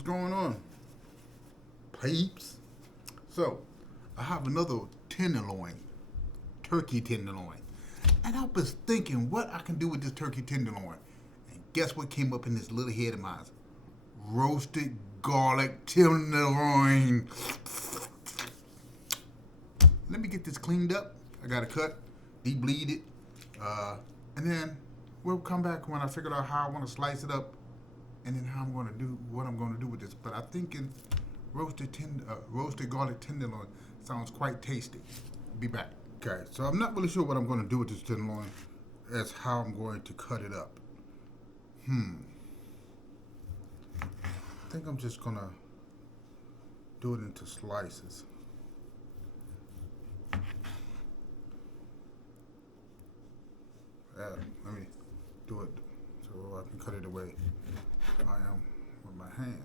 What's going on, peeps? So, I have another tenderloin, turkey tenderloin. And I was thinking what I can do with this turkey tenderloin. And guess what came up in this little head of mine? Roasted garlic tenderloin. Let me get this cleaned up. I got to cut, de-bleed it, and then we'll come back when I figure out how I want to slice it up, and then how I'm going to do what I'm going to do with this. But I'm thinking roasted garlic tenderloin sounds quite tasty. Be back. Okay, so I'm not really sure what I'm going to do with this tenderloin as how I'm going to cut it up. I think I'm just going to do it into slices. Let me do it so I can cut it the way I am with my hand.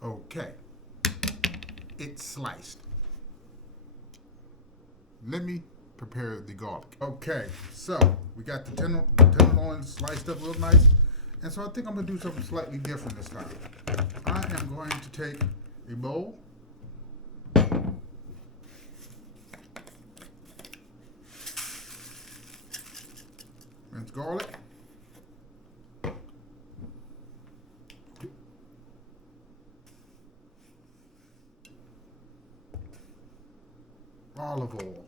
Okay, it's sliced. Let me prepare the garlic. Okay, so we got the tenderloin sliced up real nice. And so I think I'm going to do something slightly different this time. I am going to take a bowl. Minced garlic. Olive oil.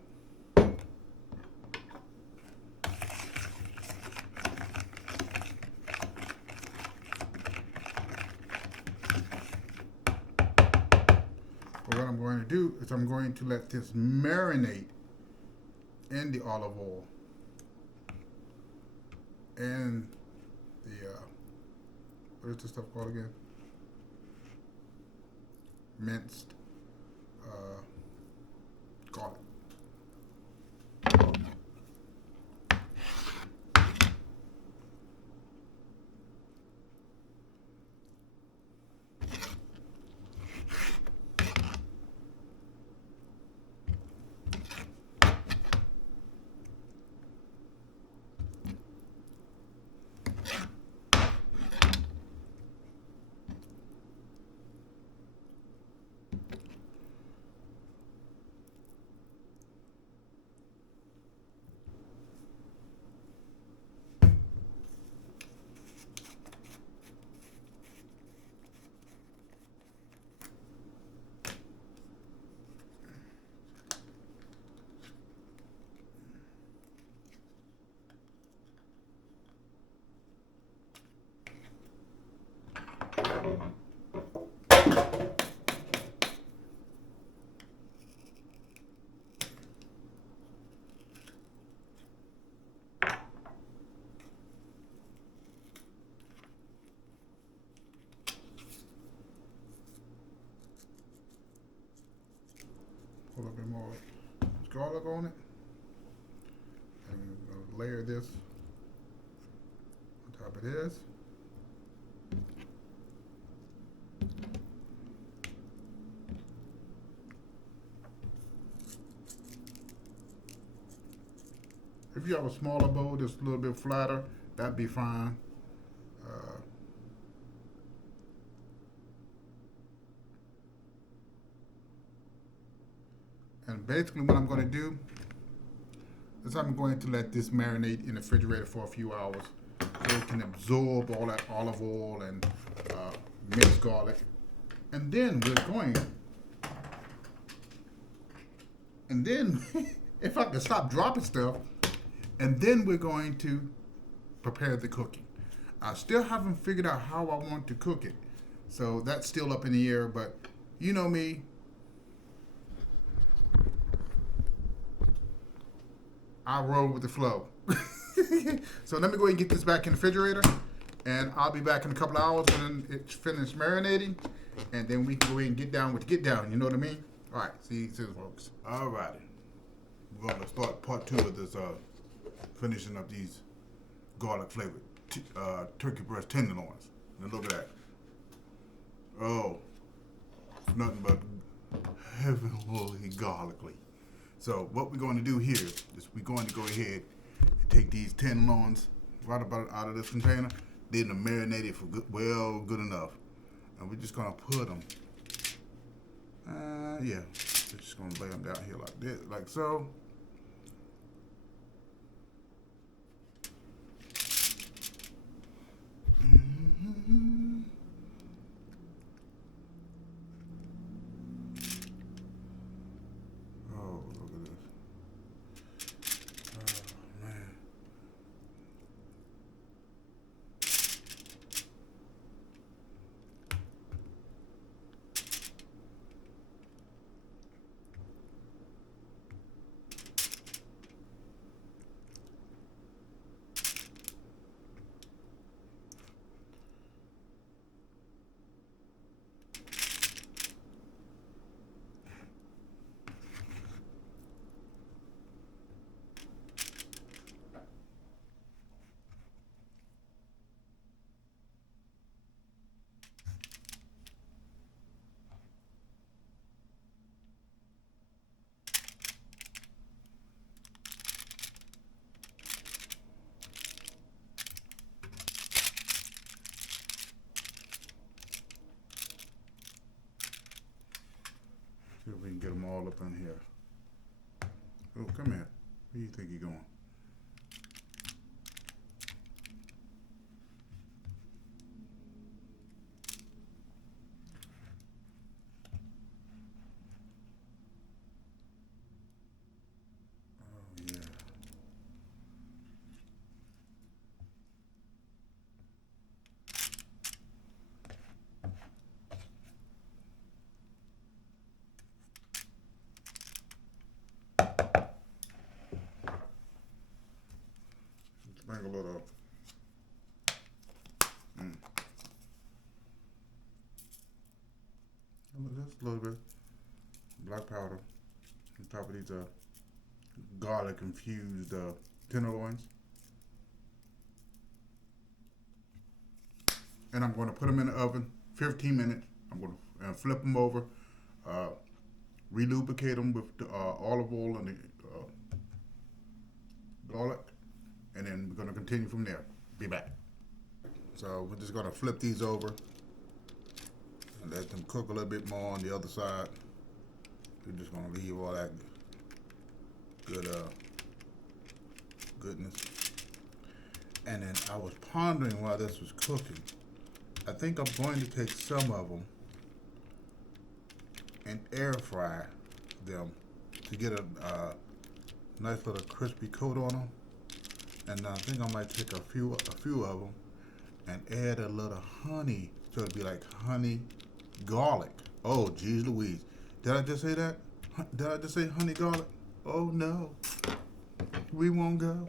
But what I'm going to do is I'm going to let this marinate in the olive oil and the, what is this stuff called again? Minced garlic. Put a bit more garlic on it, and layer this on top of this. If you have a smaller bowl that's a little bit flatter, that'd be fine. And basically what I'm going to do is I'm going to let this marinate in the refrigerator for a few hours. so it can absorb all that olive oil and minced garlic. And then if I can stop dropping stuff, and then we're going to prepare the cooking. I still haven't figured out how I want to cook it, so that's still up in the air, but you know me. I roll with the flow. So let me go ahead and get this back in the refrigerator, and I'll be back in a couple of hours when it's finished marinating, and then we can go ahead and get down with the get down. You know what I mean? All right, see you soon, folks. All righty, we're gonna start part 2 of this finishing up these garlic flavored turkey breast tenderloins. And look at that. Oh, nothing but heavenly garlicly. So what we're going to do here is we're going to go ahead and take these tenderloins right about out of this container. Then marinate it for good enough. And we're just going to put them, we're just going to lay them down here like this, like so. See if we can get them all up in here. Oh, come here. Where do you think you're going? Oh, yeah. Bring a little, just a little bit black powder on top of these garlic infused tenderloins. And I'm going to put them in the oven 15 minutes. I'm going to flip them over, relubricate them with the olive oil and the garlic, and then we're going to continue from there. Be back. So we're just going to flip these over and let them cook a little bit more on the other side. We're just going to leave all that good goodness. And then I was pondering while this was cooking. I think I'm going to take some of them and air fry them to get a nice little crispy coat on them. And I think I might take a few of them and add a little honey, so it'd be like honey garlic. Oh, geez Louise. Did I just say that? Did I just say honey garlic? Oh no, we won't go.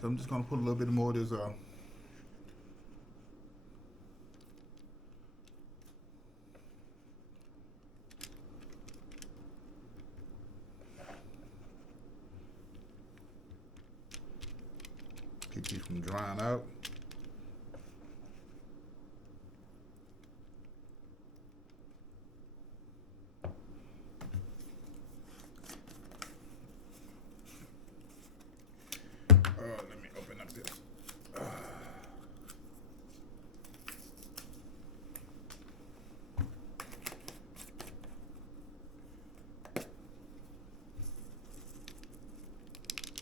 So I'm just gonna put a little bit more of this keep these from drying out. Let me open up this.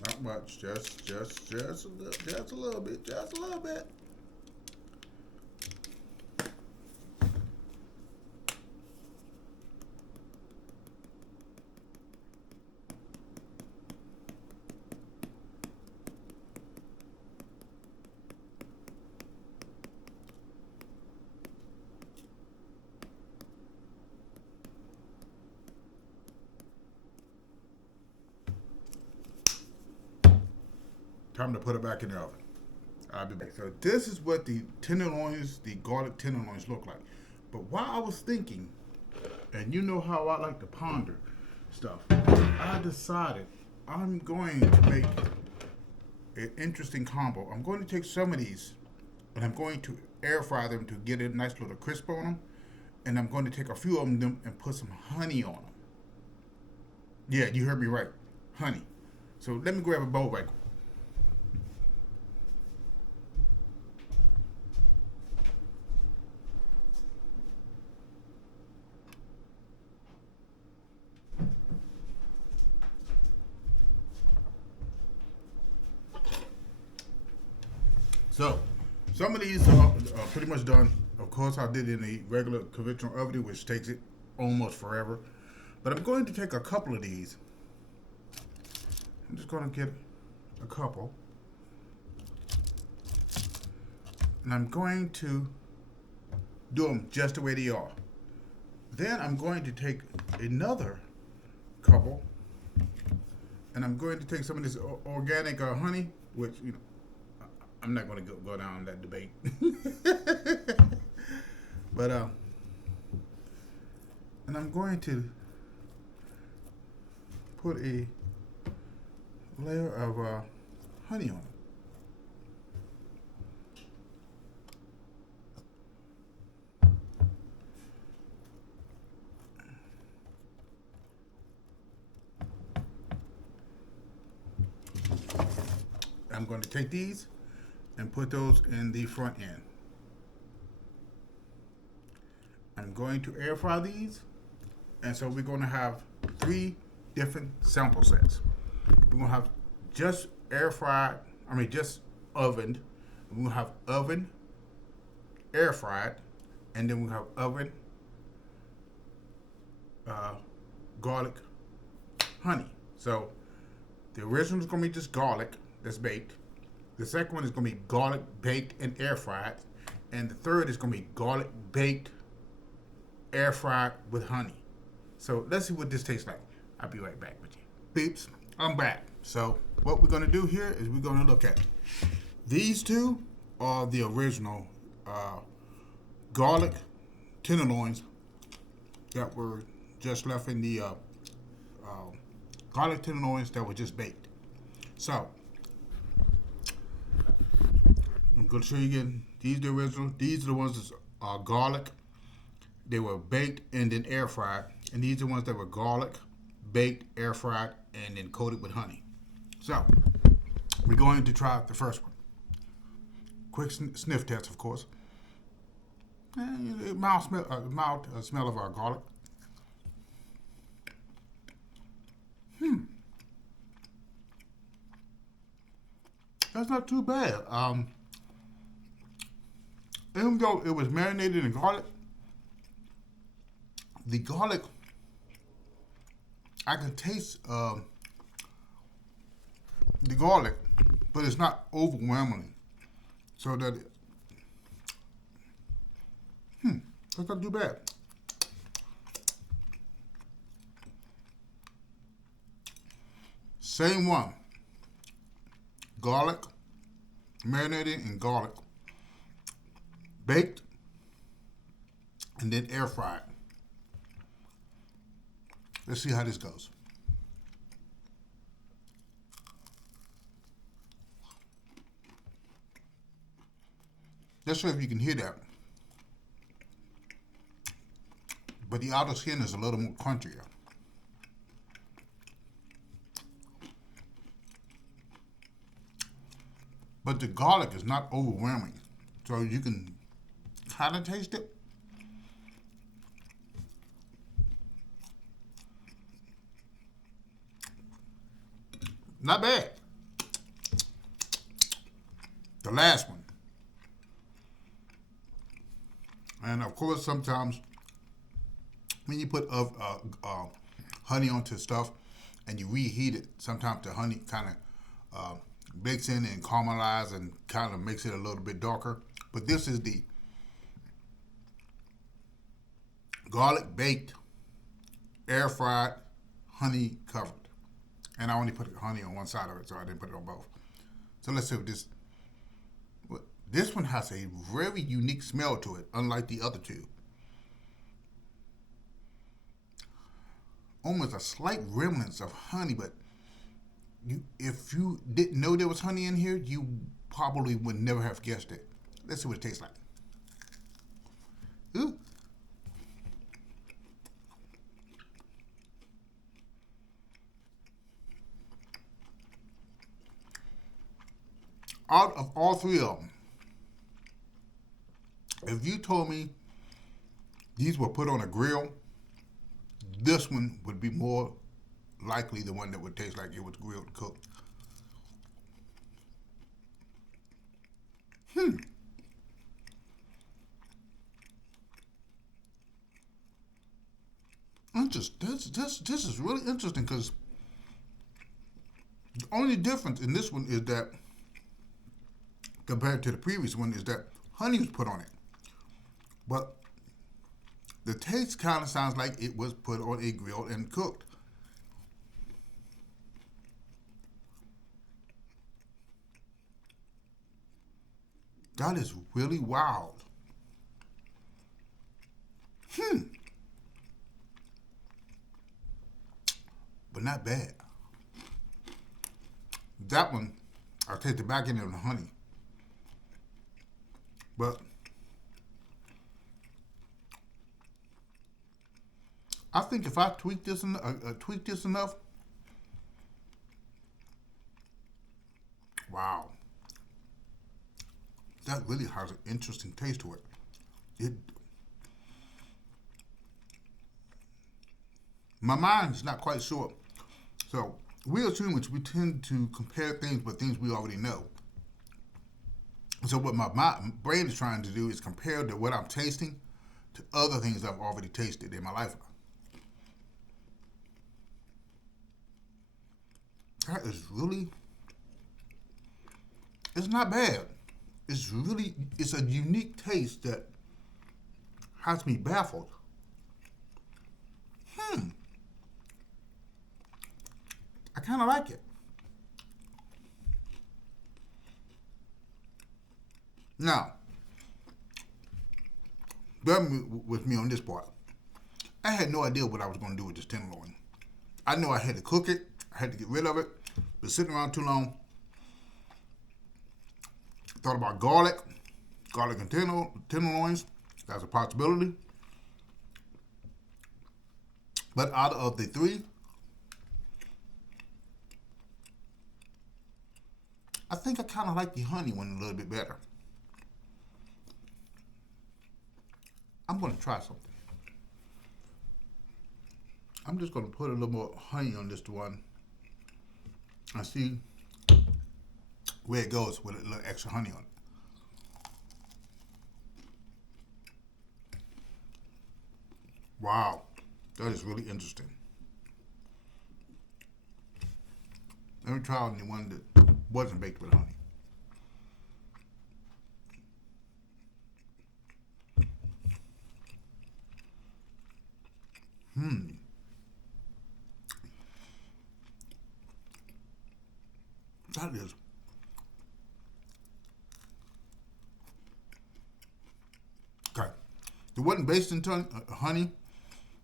Not much. much. Just a little bit. Just a little bit. Time to put it back in the oven. I'll be back. So this is what the tenderloins, the garlic tenderloins look like. But while I was thinking, and you know how I like to ponder stuff, I decided I'm going to make an interesting combo. I'm going to take some of these and I'm going to air fry them to get a nice little crisp on them. And I'm going to take a few of them and put some honey on them. Yeah, you heard me right. Honey. So let me grab a bowl right quick. So, some of these are pretty much done. Of course, I did it in the regular conventional oven, which takes it almost forever. But I'm going to take a couple of these. I'm just going to get a couple. And I'm going to do them just the way they are. Then I'm going to take another couple. And I'm going to take some of this organic honey, which, you know, I'm not going to go down that debate. But, and I'm going to put a layer of honey on it. I'm going to take these and put those in the front end. I'm going to air fry these, and so we're going to have 3 different sample sets. We're going to have just just ovened. We're going to have oven, air fried, and then we have oven, garlic, honey. So the original is going to be just garlic that's baked. The second one is going to be garlic baked and air fried. And the third is going to be garlic baked, air fried with honey. So let's see what this tastes like. I'll be right back with you. Peeps, I'm back. So what we're going to do here is we're going to look at these two are the original garlic tenderloins that were just left in the garlic tenderloins that were just baked. So I'm going to show you again. These are the original. These are the ones that are garlic. They were baked and then air fried. And these are the ones that were garlic, baked, air fried, and then coated with honey. So we're going to try the first one. Quick sniff test, of course. Mild smell of our garlic. That's not too bad. Even though it was marinated in garlic, the garlic, I can taste the garlic, but it's not overwhelming. So that, that's not too bad. Same one. Garlic, marinated in garlic, baked, and then air fried. Let's see how this goes. Not sure if you can hear that, but the outer skin is a little more crunchier. But the garlic is not overwhelming, so you can kind of taste it. Not bad. the last one. And of course, sometimes when you put honey onto stuff and you reheat it, sometimes the honey kind of bakes in and caramelizes and kind of makes it a little bit darker. But this is the garlic baked, air fried, honey covered. And I only put honey on one side of it, so I didn't put it on both. So let's see what this. This one has a very unique smell to it, unlike the other two. Almost a slight remnants of honey, but if you didn't know there was honey in here, you probably would never have guessed it. Let's see what it tastes like. Ooh. Out of all three of them, if you told me these were put on a grill, this one would be more likely the one that would taste like it was grilled and cooked. This is really interesting because the only difference in this one is that compared to the previous one is that honey was put on it. But the taste kind of sounds like it was put on a grill and cooked. That is really wild. But not bad. That one, I'll taste the back end of the honey. But I think if I tweak this enough, wow, that really has an interesting taste to it. My mind is not quite sure. So we as humans, we tend to compare things with things we already know. So what my brain is trying to do is compare what I'm tasting to other things I've already tasted in my life. That is really, it's not bad. It's a unique taste that has me baffled. I kind of like it. Now, bear with me on this part. I had no idea what I was going to do with this tenderloin. I know I had to cook it. I had to get rid of it. Been sitting around too long. Thought about garlic and tenderloins. That's a possibility. But out of the three, I think I kind of like the honey one a little bit better. I'm going to try something. I'm just going to put a little more honey on this one and see where it goes with a little extra honey on it. Wow, that is really interesting. Let me try the one that wasn't baked with honey. That is. Okay. It wasn't based in honey.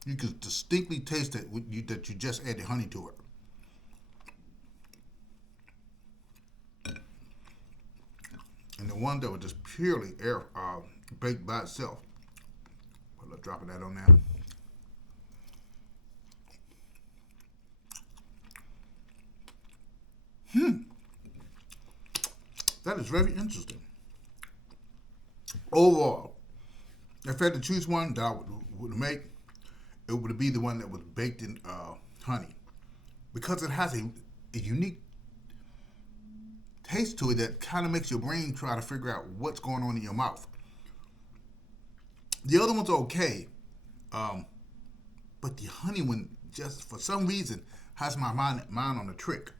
You could distinctly taste it that you just added honey to it. And the one that was just purely baked by itself. Put a little drop of that on there. That is very interesting. Overall, if I had to choose one that I would make, it would be the one that was baked in honey, because it has a unique taste to it that kind of makes your brain try to figure out what's going on in your mouth. The other ones are okay, but the honey one just for some reason has my mind on a trick.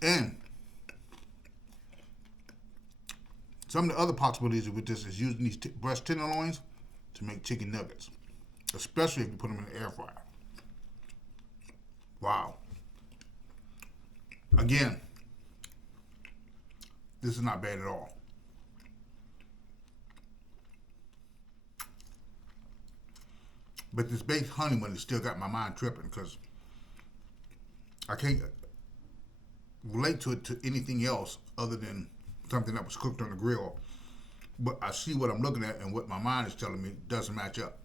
And some of the other possibilities with this is using these breast tenderloins to make chicken nuggets, especially if you put them in the air fryer. Wow. Again, this is not bad at all. But this baked honey one has still got my mind tripping because I can't relate to it to anything else other than something that was cooked on the grill. But I see what I'm looking at and what my mind is telling me doesn't match up.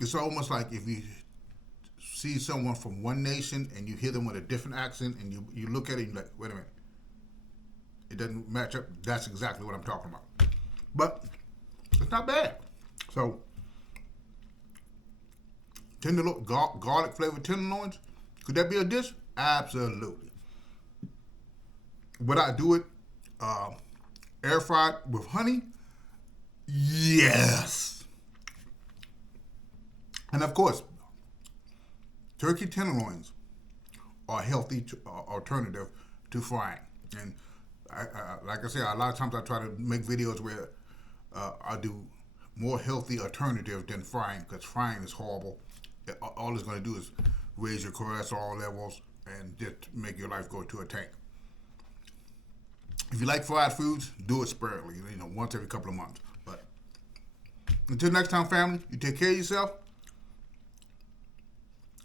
It's almost like if you see someone from one nation and you hear them with a different accent and you look at it and you're like, wait a minute, it doesn't match up. That's exactly what I'm talking about. But it's not bad. So, garlic flavored tenderloins, could that be a dish? Absolutely. Would I do it air fried with honey? Yes. And of course, turkey tenderloins are a healthy alternative to frying. And like I said, a lot of times I try to make videos where I do more healthy alternative than frying, because frying is horrible. All it's going to do is raise your cholesterol levels and just make your life go to a tank. If you like fried foods, do it sparingly, once every couple of months. But until next time, family, you take care of yourself.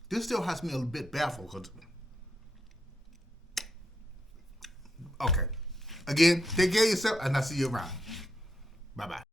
This still has me a bit baffled because, okay. Again, take care of yourself, and I'll see you around. Bye-bye.